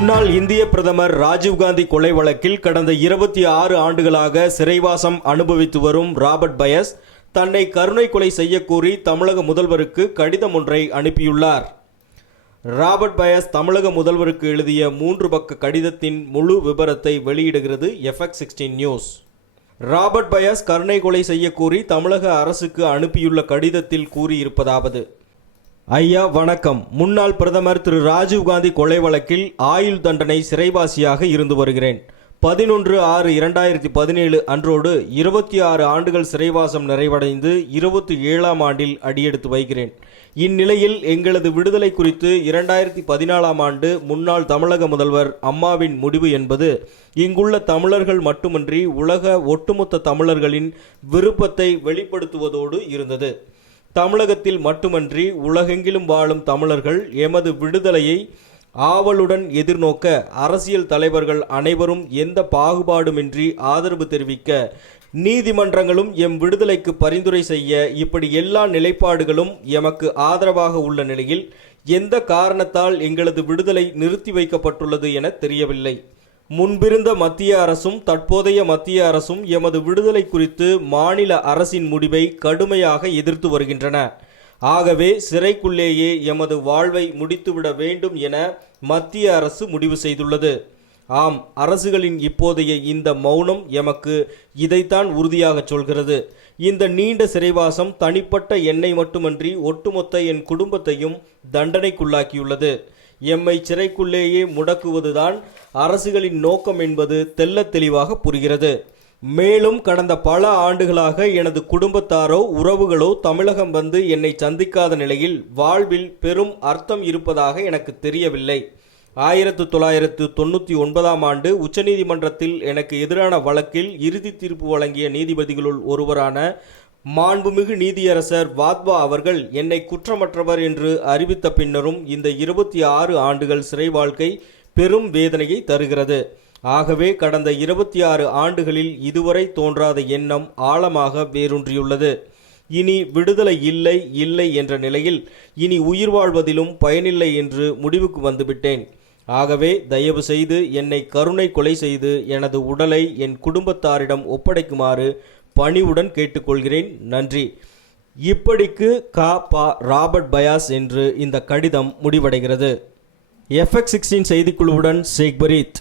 பிரதமர் ராஜீவ்காந்தி கொலை வழக்கில் கடந்த இருபத்தி ஆறு ஆண்டுகளாக சிறைவாசம் அனுபவித்து வரும் ராபர்ட் பயஸ் தன்னை கருணை கொலை செய்யக்கோரி தமிழக முதல்வருக்கு கடிதம் ஒன்றை அனுப்பியுள்ளார். ராபர்ட் பயஸ் தமிழக முதல்வருக்கு எழுதிய மூன்று பக்க கடிதத்தின் முழு விபரத்தை வெளியிடுகிறது FX sixteen news. Robert Payas கருணை கொலை செய்யக்கோரி தமிழக அரசுக்கு அனுப்பியுள்ள கடிதத்தில் கூறியிருப்பதாவது ஐயா வணக்கம். முன்னாள் பிரதமர் திரு ராஜீவ்காந்தி கொலை வழக்கில் ஆயுள் தண்டனை சிறைவாசியாக இருந்து வருகிறேன். பதினொன்று ஆறு இரண்டாயிரத்தி பதினேழு அன்றோடு இருபத்தி ஆறு ஆண்டுகள் சிறைவாசம் நிறைவடைந்து இருபத்தி ஏழாம் ஆண்டில் அடியெடுத்து வைக்கிறேன். இந்நிலையில் எங்களது விடுதலை குறித்து இரண்டாயிரத்தி பதினாலாம் ஆண்டு முன்னாள் தமிழக முதல்வர் அம்மாவின் முடிவு என்பது இங்குள்ள தமிழர்கள் மட்டுமின்றி உலக ஒட்டுமொத்த தமிழர்களின் விருப்பத்தை வெளிப்படுத்துவதோடு இருந்தது. தமிழகத்தில் மட்டுமன்றி உலகெங்கிலும் வாழும் தமிழர்கள் எமது விடுதலையை ஆவலுடன் எதிர்நோக்க அரசியல் தலைவர்கள் அனைவரும் எந்த பாகுபாடுமின்றி ஆதரவு தெரிவிக்க நீதிமன்றங்களும் எம் விடுதலைக்கு பரிந்துரை செய்ய இப்படி எல்லா நிலைப்பாடுகளும் எமக்கு ஆதரவாக உள்ள நிலையில் எந்த காரணத்தால் எங்களது விடுதலை நிறுத்தி வைக்கப்பட்டுள்ளது என தெரியவில்லை. முன்பிருந்த மத்திய அரசும் தற்போதைய மத்திய அரசும் எமது விடுதலை குறித்து மாநில அரசின் முடிவை கடுமையாக எதிர்த்து வருகின்றன. ஆகவே சிறைக்குள்ளேயே எமது வாழ்வை முடித்துவிட வேண்டும் என மத்திய அரசு முடிவு செய்துள்ளது. ஆம் அரசுகளின் இப்போதைய இந்த மௌனம் எமக்கு இதைத்தான் உறுதியாகச் சொல்கிறது. இந்த நீண்ட சிறைவாசம் தனிப்பட்ட என்னை மட்டுமன்றி ஒட்டுமொத்த என் குடும்பத்தையும் தண்டனைக்குள்ளாக்கியுள்ளது. எம்மை சிறைக்குள்ளேயே முடக்குவதுதான் அரசுகளின் நோக்கம் என்பது தெள்ளத் தெளிவாக புரிகிறது. மேலும் கடந்த பல ஆண்டுகளாக எனது குடும்பத்தாரோ உறவுகளோ தமிழகம் வந்து என்னை சந்திக்காத நிலையில் வாழ்வில் பெரும் அர்த்தம் இருப்பதாக எனக்கு தெரியவில்லை. ஆயிரத்து தொள்ளாயிரத்து தொண்ணூற்றி ஒன்பதாம் ஆண்டு உச்சநீதிமன்றத்தில் எனக்கு எதிரான வழக்கில் இறுதி தீர்ப்பு வழங்கிய நீதிபதிகளுள் ஒருவரான மாண்புமிகு நீதியரசர் வாத்வா அவர்கள் என்னை குற்றமற்றவர் என்று அறிவித்த பின்னரும் இந்த இருபத்தி ஆறு ஆண்டுகள் சிறை வாழ்க்கை பெரும் வேதனையை தருகிறது. ஆகவே கடந்த இருபத்தி ஆறு ஆண்டுகளில் இதுவரை தோன்றாத எண்ணம் ஆழமாக வேரூன்றியுள்ளது. இனி விடுதலை இல்லை இல்லை என்ற நிலையில் இனி உயிர் வாழ்வதிலும் பயனில்லை என்று முடிவுக்கு வந்துவிட்டேன். ஆகவே தயவு செய்து என்னை கருணை கொலை செய்து எனது உடலை என் குடும்பத்தாரிடம் ஒப்படைக்குமாறு பணிவுடன் கேட்டுக்கொள்கிறேன். நன்றி. இப்படிக்கு கா பா ராபர்ட் பயாஸ் என்று இந்த கடிதம் முடிவடைகிறது. எஃப்எக்ஸ் சிக்ஸ்டீன் செய்திக்குழுவுடன் ஷேக் பரீத்